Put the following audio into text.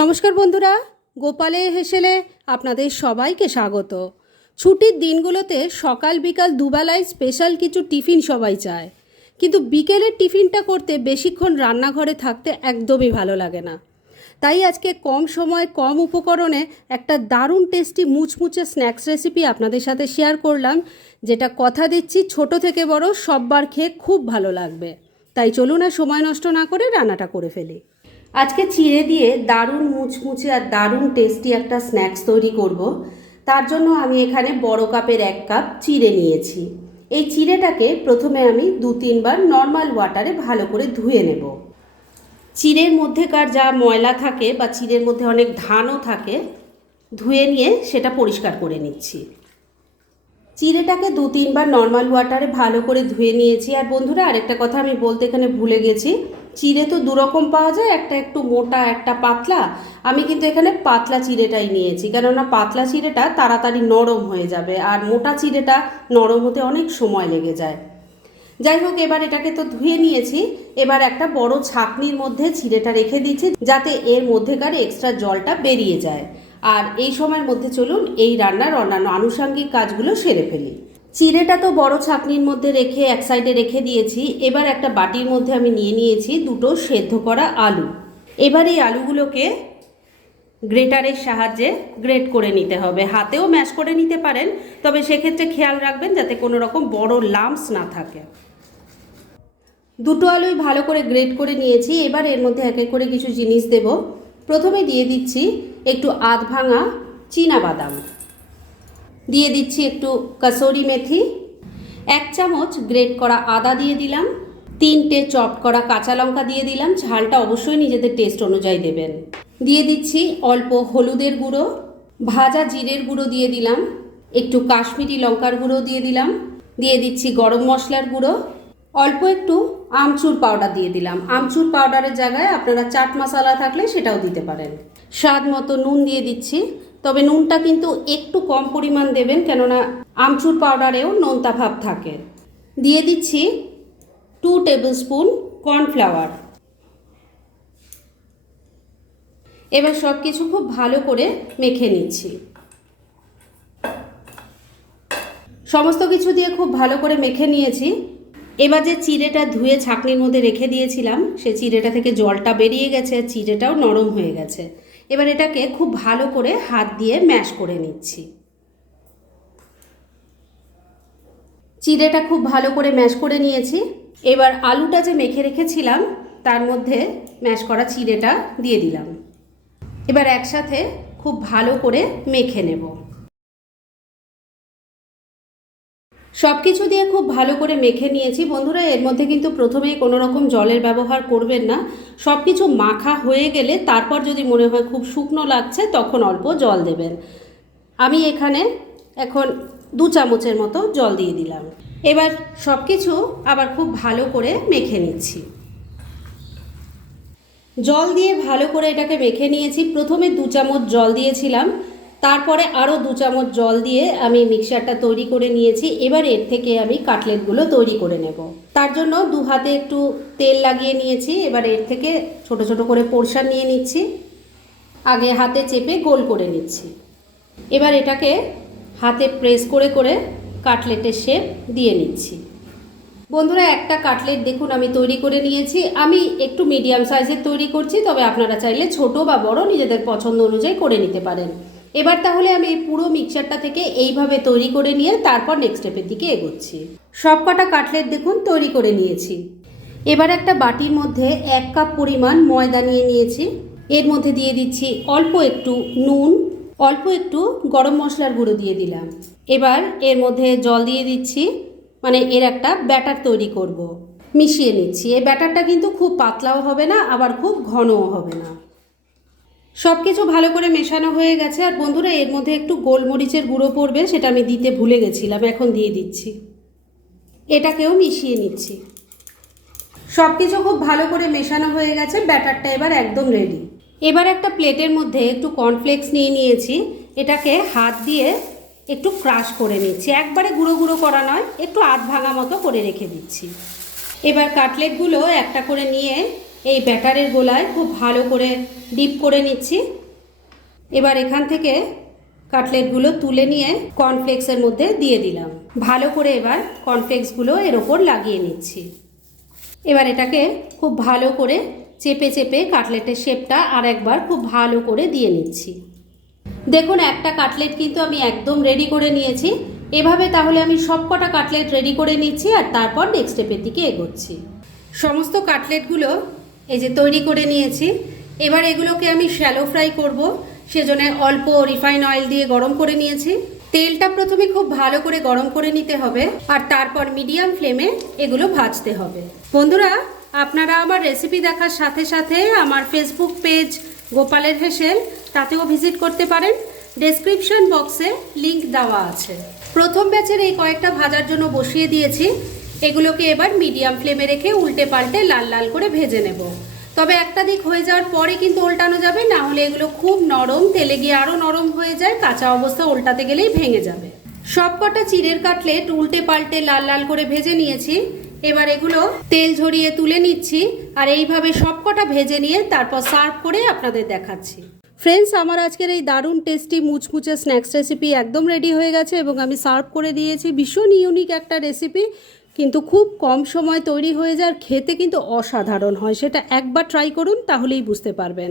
নমস্কার বন্ধুরা, গোপালে হেসেলে আপনাদের সবাইকে স্বাগত। ছুটির দিনগুলোতে সকাল বিকাল দুবেলায় স্পেশাল কিছু টিফিন সবাই চায়। কিন্তু বিকেলের টিফিনটা করতে বেশিক্ষণ রান্নাঘরে থাকতে একদমই ভালো লাগে না। তাই আজকে কম সময়, কম উপকরণে একটা দারুণ টেস্টি মুচমুচে স্ন্যাক্স রেসিপি আপনাদের সাথে শেয়ার করলাম, যেটা কথা দিচ্ছি ছোট থেকে বড়, সববার খেয়ে খুব ভালো লাগবে। তাই চলুন আর সময় নষ্ট না করে রান্নাটা করে ফেলি। আজকে চিড়ে দিয়ে দারুণ মুচমুচে আর দারুণ টেস্টি একটা স্ন্যাক্স তৈরি করব। তার জন্য আমি এখানে বড় কাপের এক কাপ চিড়ে নিয়েছি। এই চিড়েটাকে প্রথমে আমি দু তিনবার নর্মাল ওয়াটারে ভালো করে ধুয়ে নেব। চিড়ের মধ্যেকার যা ময়লা থাকে বা চিড়ের মধ্যে অনেক ধানও থাকে, ধুয়ে নিয়ে সেটা পরিষ্কার করে নিচ্ছি। চিড়েটাকে দু তিনবার নর্মাল ওয়াটারে ভালো করে ধুয়ে নিয়েছি। আর বন্ধুরা, আরেকটা কথা আমি বলতে এখানে ভুলে গেছি। চিড়ে তো দুরকম পাওয়া যায়, একটা একটু মোটা, একটা পাতলা। আমি কিন্তু এখানে পাতলা চিড়েটাই নিয়েছি, কেননা পাতলা চিড়েটা তাড়াতাড়ি নরম হয়ে যাবে আর মোটা চিড়েটা নরম হতে অনেক সময় লেগে যায়। যাই হোক, এবার এটাকে তো ধুয়ে নিয়েছি, এবার একটা বড় ছাকনির মধ্যে চিড়েটা রেখে দিচ্ছি, যাতে এর মধ্যেকার এক্সট্রা জলটা বেরিয়ে যায়। আর এই সময়ের মধ্যে চলুন, এই রান্নার অন্যান্য আনুষঙ্গিক কাজগুলো সেরে ফেলি। চিড়েটা তো বড় ছাকনির মধ্যে রেখে এক সাইডে রেখে দিয়েছি। এবার একটা বাটির মধ্যে আমি নিয়ে নিয়েছি দুটো সেদ্ধ করা আলু। এবার এই আলুগুলোকে গ্রেটারের সাহায্যে গ্রেট করে নিতে হবে। হাতেও ম্যাশ করে নিতে পারেন, তবে সেক্ষেত্রে খেয়াল রাখবেন যাতে কোনো রকম বড় লাম্পস না থাকে। দুটো আলুই ভালো করে গ্রেট করে নিয়েছি। এবার এর মধ্যে এক এক করে কিছু জিনিস দেব। প্রথমে দিয়ে দিচ্ছি একটু আধ ভাঙা চীনা বাদাম দিয়ে দিচ্ছি একটু কাসরি মেথি। এক চামচ গ্রেট করা আদা দিয়ে দিলাম। তিনটে চপ করা কাঁচা লঙ্কা দিয়ে দিলাম। ঝালটা অবশ্যই নিজেদের টেস্ট অনুযায়ী দেবেন। দিয়ে দিচ্ছি অল্প হলুদের গুঁড়ো। ভাজা জিরের গুঁড়ো দিয়ে দিলাম। একটু কাশ্মীরি লঙ্কার গুঁড়ো দিয়ে দিলাম। দিয়ে দিচ্ছি গরম মশলার গুঁড়ো। অল্প একটু আমচুর পাউডার দিয়ে দিলাম। আমচুর পাউডারের জায়গায় আপনারা চাট মশলা থাকলে সেটাও দিতে পারেন। স্বাদ মতো নুন দিয়ে দিচ্ছি। তবে নুনটা কিন্তু একটু কম পরিমাণ দেবেন কেননা আমচুর পাউডারেও নোনতা ভাব থাকে। দিয়ে দিচ্ছি টু টেবিল স্পুন কর্নফ্লাওয়ার এবার সব কিছু খুব ভালো করে মেখে নিচ্ছি। সমস্ত কিছু দিয়ে খুব ভালো করে মেখে নিয়েছি। এবার যে চিড়েটা ধুয়ে ছাকনির মধ্যে রেখে দিয়েছিলাম, সে চিড়েটা থেকে জলটা বেরিয়ে গেছে আর চিড়েটাও নরম হয়ে গেছে। এবার এটাকে খুব ভালো করে হাত দিয়ে ম্যাশ করে নিচ্ছি। চিড়েটা খুব ভালো করে ম্যাশ করে নিয়েছি। এবার আলুটা যে মেখে রেখেছিলাম, তার মধ্যে ম্যাশ করা চিড়েটা দিয়ে দিলাম। এবার একসাথে খুব ভালো করে মেখে নেব। সব কিছু দিয়ে খুব ভালো করে মেখে নিয়েছি। বন্ধুরা, এর মধ্যে কিন্তু প্রথমেই কোনো রকম জলের ব্যবহার করবেন না। সব কিছু মাখা হয়ে গেলে তারপর যদি মনে হয় খুব শুকনো লাগছে, তখন অল্প জল দেবেন। আমি এখানে এখন দু চামচের মতো জল দিয়ে দিলাম। এবার সব কিছু আবার খুব ভালো করে মেখে নিচ্ছি। জল দিয়ে ভালো করে এটাকে মেখে নিয়েছি। প্রথমে দু চামচ জল দিয়েছিলাম। তারপরে আরও দু চামচ জল দিয়ে আমি মিক্সারটা তৈরি করে নিয়েছি। এবার এর থেকে আমি কাটলেটগুলো তৈরি করে নেব। তার জন্য দু হাতে একটু তেল লাগিয়ে নিয়েছি। এবার এর থেকে ছোট ছোট করে পোর্শন নিয়ে নিচ্ছি। আগে হাতে চেপে গোল করে নিচ্ছি। এবার এটাকে হাতে প্রেস করে করে কাটলেটের শেপ দিয়ে নিচ্ছি। বন্ধুরা, একটা কাটলেট দেখুন, আমি তৈরি করে নিয়েছি। আমি একটু মিডিয়াম সাইজের তৈরি করছি, তবে আপনারা চাইলে ছোট বা বড় নিজেদের পছন্দ অনুযায়ী করে নিতে পারেন। এবার তাহলে আমি এই পুরো মিক্সচারটা থেকে এইভাবে তৈরি করে নিয়ে তারপর নেক্সট স্টেপের দিকে এগোচ্ছি। সব কটা কাটলেট দেখুন, তৈরি করে নিয়েছি। এবার একটা বাটির মধ্যে এক কাপ পরিমাণ ময়দা নিয়ে নিয়েছি। এর মধ্যে দিয়ে দিচ্ছি অল্প একটু নুন, অল্প একটু গরম মশলার গুঁড়ো দিয়ে দিলাম। এবার এর মধ্যে জল দিয়ে দিচ্ছি মানে এর একটা ব্যাটার তৈরি করব। মিশিয়ে নিচ্ছি। এই ব্যাটারটা কিন্তু খুব পাতলাও হবে না, আবার খুব ঘনও হবে না। সব কিছু ভালো করে মেশানো হয়ে গেছে। আর বন্ধুরা, এর মধ্যে একটু গোলমরিচের গুঁড়ো পড়বে, সেটা আমি দিতে ভুলে গেছিলাম, এখন দিয়ে দিচ্ছি। এটাকেও মিশিয়ে নিচ্ছি। সব কিছু খুব ভালো করে মেশানো হয়ে গেছে, ব্যাটারটা এবার একদম রেডি এবার একটা প্লেটের মধ্যে একটু কর্নফ্লেক্স নিয়ে নিয়েছি। এটাকে হাত দিয়ে একটু ক্রাশ করে নিচ্ছি। একবারে গুঁড়ো গুঁড়ো করা নয়, একটু আধ ভাঙা মতো করে রেখে দিচ্ছি। এবার কাটলেটগুলো একটা করে নিয়ে এই ব্যাটারের গোলায় খুব ভালো করে ডিপ করে নিচ্ছি। এবার এখান থেকে কাটলেটগুলো তুলে নিয়ে কর্নফ্লেক্সের মধ্যে দিয়ে দিলাম। ভালো করে এবার কর্নফ্লেক্সগুলো এর ওপর লাগিয়ে নিচ্ছি। এবার এটাকে খুব ভালো করে চেপে চেপে কাটলেটের শেপটা আর একবার খুব ভালো করে দিয়ে নিচ্ছি। দেখুন, একটা কাটলেট কিন্তু আমি একদম রেডি করে নিয়েছি। এভাবে তাহলে আমি সব কটা কাটলেট রেডি করে নিচ্ছি আর তারপর নেক্সট স্টেপের দিকে এগোচ্ছি। সমস্ত কাটলেটগুলো এই যে তৈরি করে নিয়েছি। এবার এগুলোকে আমি শ্যালো ফ্রাই করব। সেজন্য অল্প রিফাইন অয়েল দিয়ে গরম করে নিয়েছি। তেলটা প্রথমে খুব ভালো করে গরম করে নিতে হবে আর তারপর মিডিয়াম ফ্লেমে এগুলো ভাজতে হবে। বন্ধুরা, আপনারা আমার রেসিপি দেখার সাথে সাথে আমার ফেসবুক পেজ গোপালের হেসেল, তাতেও ভিজিট করতে পারেন। ডেসক্রিপশন বক্সে লিংক দেওয়া আছে। প্রথম ব্যাচের এই কয়েকটা ভাজার জন্য বসিয়ে দিয়েছি। এগুলোকে এবার মিডিয়াম ফ্লেমে রেখে উল্টে পাল্টে লাল লাল করে ভেজে নেব। তবে একটা দিক হয়ে যাওয়ার পরে কিন্তু উল্টানো যাবে, না হলে এগুলো খুব নরম, তেলে গিয়ে আরও নরম হয়ে যায়, কাঁচা অবস্থা উল্টাতে গেলেই ভেঙে যাবে। সব কটা চিড়ের কাটলেট উল্টে পাল্টে লাল লাল করে ভেজে নিয়েছি। এবার এগুলো তেল ঝরিয়ে তুলে নিচ্ছি আর এইভাবে সব কটা ভেজে নিয়ে তারপর সার্ভ করে আপনাদের দেখাচ্ছি। ফ্রেন্ডস, আমার আজকের এই দারুণ টেস্টি মুচমুচে স্ন্যাক্স রেসিপি একদম রেডি হয়ে গেছে এবং আমি সার্ভ করে দিয়েছি। ভীষণ ইউনিক একটা রেসিপি। কিন্তু খুব কম সময় তৈরি হয়ে যায় আর খেতে কিন্তু অসাধারণ হয়। সেটা একবার ট্রাই করুন, তাহলেই বুঝতে পারবেন।